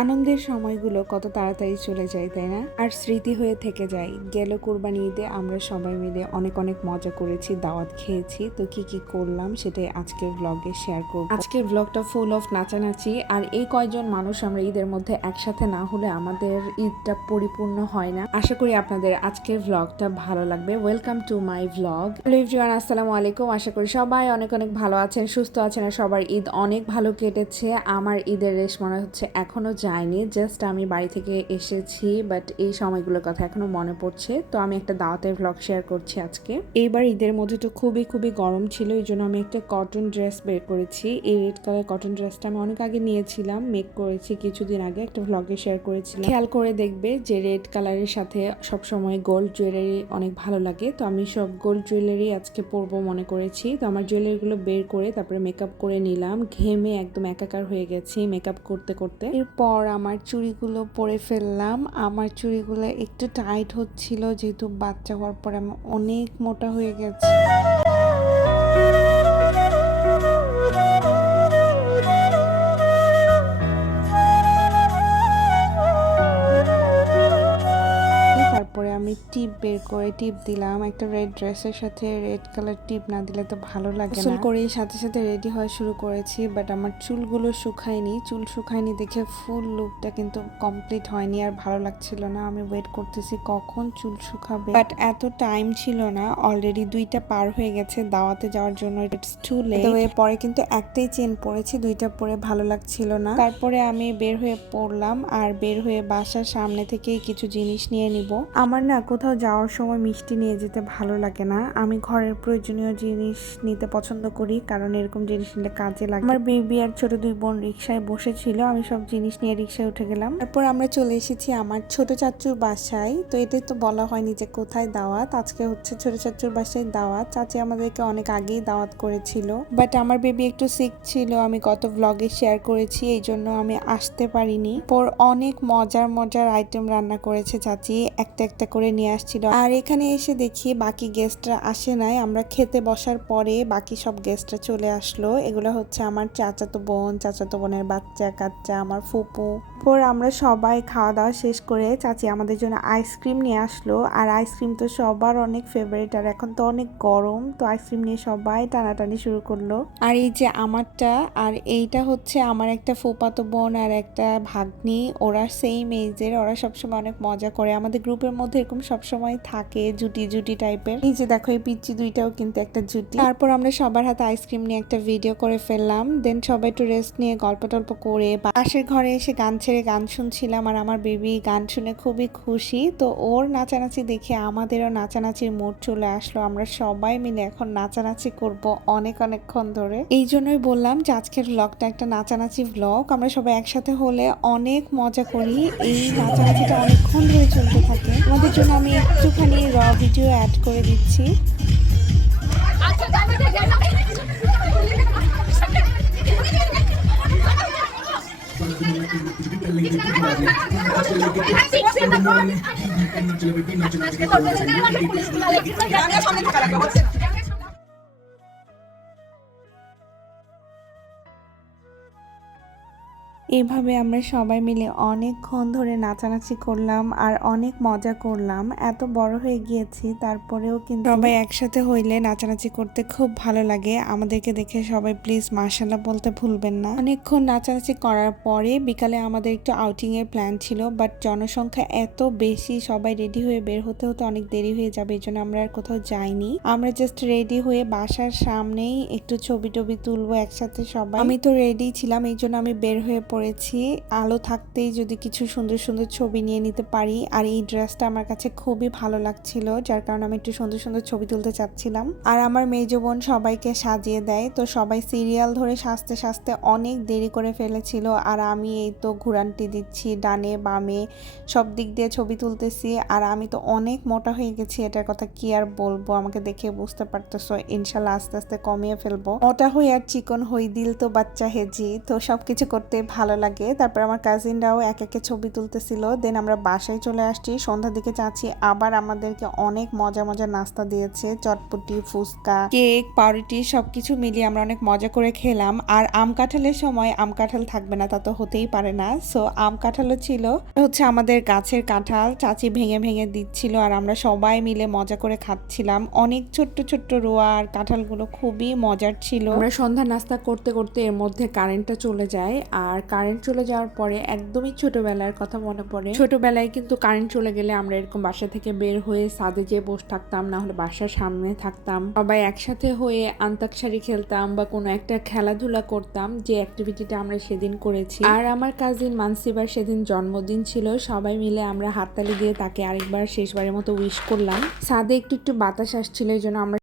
আনন্দের সময়গুলো কত তাড়াতাড়ি চলে যায়, তাই না? আর স্মৃতি হয়ে থেকে যায়। গেল কুরবানি ঈদে আমরা সবাই মিলে অনেক অনেক মজা করেছি, দাওয়াত খেয়েছি। তো কি কি করলাম সেটাই আজকের ব্লগে শেয়ার করব। আজকের ব্লগটা ফুল অফ নাচানাচি। আর এই কয়জন মানুষ আমরা ঈদের মধ্যে একসাথে না হলে আমাদের ঈদটা পরিপূর্ণ হয় না। আশা করি আপনাদের আজকের ব্লগটা ভালো লাগবে। Welcome to my blog hello আসসালামু আলাইকুম। আশা করি সবাই অনেক অনেক ভালো আছেন, সুস্থ আছেন। আর সবার ঈদ অনেক ভালো কেটেছে। আমার ঈদের রেশ মনে হচ্ছে এখনও যায়নি জাস্ট আমি বাড়ি থেকে এসেছি বাট এই সময়গুলোর কথা এখনও মনে পড়ছে। তো আমি একটা দাওয়াতের ব্লগ শেয়ার করছি আজকে। এইবার ঈদের মধ্যে তো খুবই খুবই গরম ছিল, এই জন্য আমি একটা কটন ড্রেস বের করেছি। এই রেড কালার কটন ড্রেসটা আমি অনেক আগে নিয়েছিলাম মেক করেছি কিছুদিন আগে, একটা ব্লগে শেয়ার করেছিলাম। খেয়াল করে দেখবে যে রেড কালারের সাথে সবসময় গোল্ড জুয়েলারি অনেক ভালো লাগে, তো আমি সব গোল্ড জুয়েলারি আজকে পরবো মনে করেছি। তো আমার জুয়েলারিগুলো বের করে তারপরে মেকআপ করে নিলাম, ঘেমে একদম একাকার হয়ে গেছি মেকআপ করতে করতে। এরপর আমার চুড়িগুলো পরে ফেললাম। আমার চুড়িগুলো একটু টাইট হচ্ছিল, যেহেতু বাচ্চা হওয়ার পর আমি অনেক মোটা হয়ে গেছি। বের করে টিপ দিলাম। একটা রেড ড্রেসের সাথে রেড কালার টিপ না দিলে তো ভালো লাগে না। করে সাথে সাথে রেডি হওয়া শুরু করেছি বাট আমার চুলগুলো শুকায়নি। চুল শুকায়নি দেখে ফুল লুকটা কিন্তু কমপ্লিট হয়নি আর ভালো লাগছিল না। আমি ওয়েট করতেছি কখন চুল শুকাবে। বাট এত টাইম ছিল না অলরেডি দুইটা পার হয়ে গেছে দাওয়াতে যাওয়ার জন্য। ইটস টু লেট পরে কিন্তু একটাই চেন পরেছি দুইটা পরে ভালো লাগছিল না। তারপরে আমি বের হয়ে পড়লাম আর বের হয়ে বাসার সামনে থেকে কিছু জিনিস নিয়ে নিব। আমার না কোথাও যাওয়ার সময় মিষ্টি নিয়ে যেতে ভালো লাগে না। আমি ঘরের প্রয়োজনীয় জিনিস নিতে পছন্দ করি, কারণ এরকম জিনিস নিলে কাজে লাগে। আমার বেবি আর ছোট দুই বোন রিক্সায় বসেছিল, আমি সব জিনিস নিয়ে রিক্সায় উঠে গেলাম। তারপর আমরা চলে এসেছি আমার ছোট চাচুর বাসায়। তো এটাই তো বলা হয়নি যে কোথায় দাওয়াত, আজকে হচ্ছে ছোট চাচুর বাসায় দাওয়াত। চাচি আমাদেরকে অনেক আগেই দাওয়াত করেছিল। বাট আমার বেবি একটু সিক ছিল, আমি গত ব্লগে শেয়ার করেছি, এই জন্য আমি আসতে পারিনি। পর অনেক মজার মজার আইটেম রান্না করেছে চাচি। একটা একটা করে নিয়ে আসছিল আর এখানে এসে দেখি বাকি গেস্টরা আসে নাই। আমরা খেতে বসার পরে বাকি সব গেস্টরা চলে আসলো। এগুলো হচ্ছে আমার চাচাতো বোন, চাচাতো বোনের বাচ্চা, কাচ্চা, আমার ফুপু। পর আমরা সবাই খাওয়া দাওয়া শেষ করে চাচি আমাদের জন্য আইসক্রিম নিয়ে আসলো। আর আইসক্রিম তো সবার অনেক ফেভারিট আর এখন তো অনেক গরম। তো আইসক্রিম নিয়ে সবাই টানাটানি শুরু করল। আর এই যে আমারটা, আর এইটা হচ্ছে আমার একটা ফুপাতো বোন আর একটা ভাগ্নি। ওরা সেম এজের ওরা সবসময় অনেক মজা করে। আমাদের গ্রুপের মধ্যে এরকম সবসময় থাকে জুটি জুটি টাইপের এই যে দেখো, এই পিচ্চি দুইটাও কিন্তু একটা জুটি তারপর আমরা সবার হাতে আইসক্রিম নিয়ে একটা ভিডিও করে ফেললাম। দেন সবাই একটু রেস্ট নিয়ে গল্প টল্প করে পাশের ঘরে এসে গান ছেড়ে গান শুনছিলাম আর আমার বেবি গান শুনে খুবই খুশি। তো ওর নাচানাচি দেখে আমাদেরও নাচানাচির মুড চলে আসলো। আমরা সবাই মিলে এখন নাচানাচি করব অনেক অনেকক্ষণ ধরে। এই জন্যই বললাম যে আজকের ব্লগটা একটা নাচানাচি ব্লগ আমরা সবাই একসাথে হলে অনেক মজা করি। এই নাচানাচিটা অনেকক্ষণ ধরে চলতে থাকে। আমাদের জন্য আমি একটুখানি র ভিডিও অ্যাড করে দিচ্ছি। এভাবে আমরা সবাই মিলে অনেকক্ষণ ধরে নাচানাচি করলাম আর অনেক মজা করলাম। এত বড় হয়ে গিয়েছি, তারপরেও কিন্তু সবাই একসাথে হইলে নাচানাচি করতে খুব ভালো লাগে। আমাদেরকে দেখে সবাই প্লিজ মার্শাল্লাহ বলতে ভুলবেন না। অনেকক্ষণ নাচানাচি করার পরে বিকালে আমাদের একটু আউটিং এর প্ল্যান ছিল বাট জনসংখ্যা এত বেশি, সবাই রেডি হয়ে বের হতে হতে অনেক দেরি হয়ে যাবে, এই জন্য আমরা আর কোথাও যাইনি। আমরা জাস্ট রেডি হয়ে বাসার সামনেই একটু ছবি টবি তুলবো একসাথে সবাই। আমি তো রেডি ছিলাম, এই জন্য আমি বের হয়ে পড়েছি আলো থাকতেই যদি কিছু সুন্দর সুন্দর ছবি নিয়ে নিতে পারি। আর এই ড্রেসটা আমার কাছে খুবই ভালো লাগছিল, যার কারণে আমি একটু সুন্দর সুন্দর ছবি তুলতে চাচ্ছিলাম। আর আমার মেজ বোন সবাইকে সাজিয়ে দেয়। তো সবাই সিরিয়াল ধরে সাজতে সাজতে অনেক দেরি করে ফেলেছিল। আর আমি এই তো ঘুরানটি দিচ্ছি, ডানে, বামে সব দিক দিয়ে ছবি তুলতেছি। আর আমি তো অনেক মোটা হয়ে গেছি, এটার কথা কি আর বলব? আমাকে দেখে বুঝতে পারতেছো, ইনশাল্লাহ আস্তে আস্তে কমিয়ে ফেলব। মোটা হয়ে আর চিকন হই দিল তো বাচ্চা হেজি। তো সবকিছু করতে ভালো ভালো লাগে। তারপর আমার কাজিনরাও এক একে ছবি তুলতেছিল। দেন আমরা বাসায় চলে আসছি। সন্ধ্যার দিকে যাচ্ছি। আবার আমাদেরকে অনেক মজা মজা নাস্তা দিয়েছে। চটপটি, ফুচকা, কেক, পাউরুটি সবকিছু মিলিয়ে আমরা অনেক মজা করে খেলাম। আর আম কাঁঠালের সময় আম কাঁঠাল থাকবে না, তা তো হতেই পারে না। সো আম কাঁঠালও ছিল। হচ্ছে আমাদের গাছের কাঁঠাল চাচি ভেঙে ভেঙে দিচ্ছিল আর আমরা সবাই মিলে মজা করে খাচ্ছিলাম। অনেক ছোট্ট ছোট্ট রোয়া আর কাঁঠালগুলো খুবই মজার ছিল। আমরা সন্ধ্যা নাস্তা করতে করতে এর মধ্যে কারেন্টটা চলে যায়। আর কারেন্ট চলে যাওয়ার পরে একদমই ছোটবেলার কথা মনে পড়ে। ছোটবেলায় কিন্তু কারেন্ট চলে গেলে আমরা এরকম বাসা থেকে বের হয়ে সাদে যেয়ে বসে থাকতাম, না হলে বাসার সামনে থাকতাম। সবাই একসাথে হয়ে আন্তাক্ষরী খেলতাম বা কোনো একটা খেলাধুলা করতাম, যে অ্যাক্টিভিটিটা আমরা সেদিন করেছি। আর আমার কাজিন মানসিবার সেদিন জন্মদিন ছিল, সবাই মিলে আমরা হাততালি দিয়ে তাকে আরেকবার শেষবারের মতো উইশ করলাম। সাদে একটু একটু বাতাস আসছিল, এই জন্য আমরা